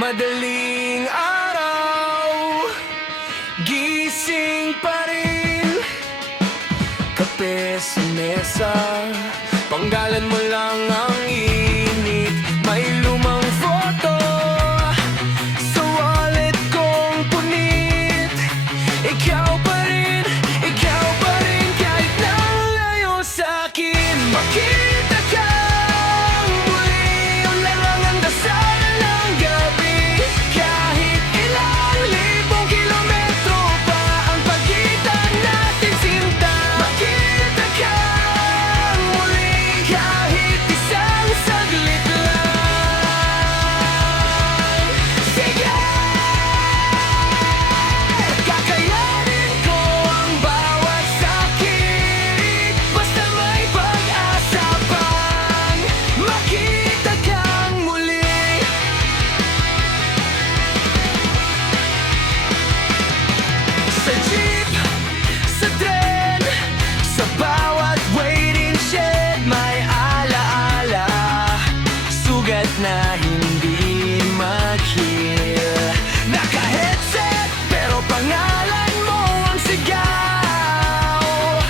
Madaling araw, gising pa rin. Kape sa mesa, panggalan mo lang ang init. May lumang photo sa wallet kong punit. Ikaw pa rin kahit nalayo sa'kin. Makita ka muli, yun lang ang dasal ng gabi. Kahit ilang libong kilometro pa ang pagitan natin, sinta. Makita ka muli, kahit isang saglit lang. Sige! Kakayanin ko ang bawat sakit, basta may pag-asa pang makita kang muli. Sa jeep, sa tren, sa bawat waiting shed, may alaala, sugat na hindi mag-heal. Naka-headset, pero pangalan mo ang sigaw.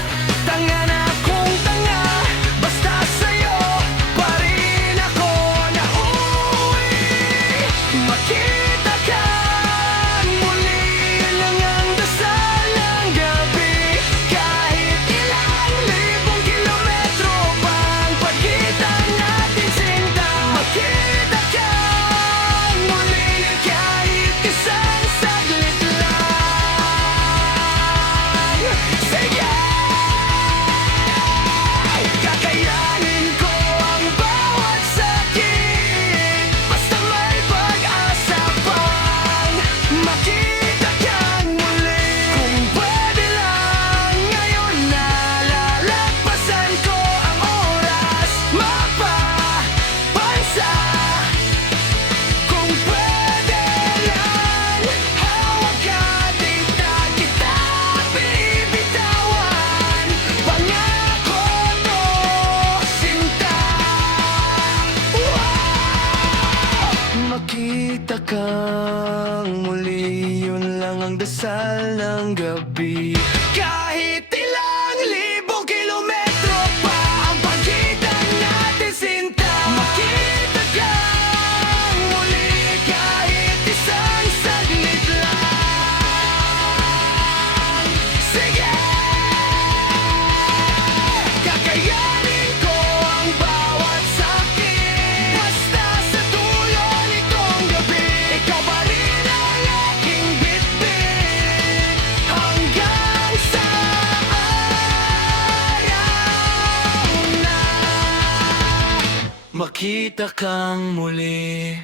Tanga na kung tanga, basta sa'yo pa rin ako nauuwi. Makita ka muli, yun lang ang dasal ng gabi. Kahit ilang libong kilometro pa ang pagitan natin, sinta. Makita ka muli, kahit isang saglit lang. Sige! Kakayanin ko ang bawat sakit, basta may pag-asa pang makita kang muli. Kung pwede lang ngayon na lalagpasan ko ang oras, mapapansa. Kung pwede lang, hawak ka, dita kita binibitawan. Pangako to, sinta. Makita kang muli, yun lang ang dasal ng gabi. Kahit ilang libong kilometro pa ang pagitan natin, sinta. Makita kang muli, kahit isang saglit lang. Sige! Kakayanin ko ang bawat sakit, basta sa dulo nitong gabi. Ikaw pa rin ang aking bitbit, hanggang sa araw na makita kang muli.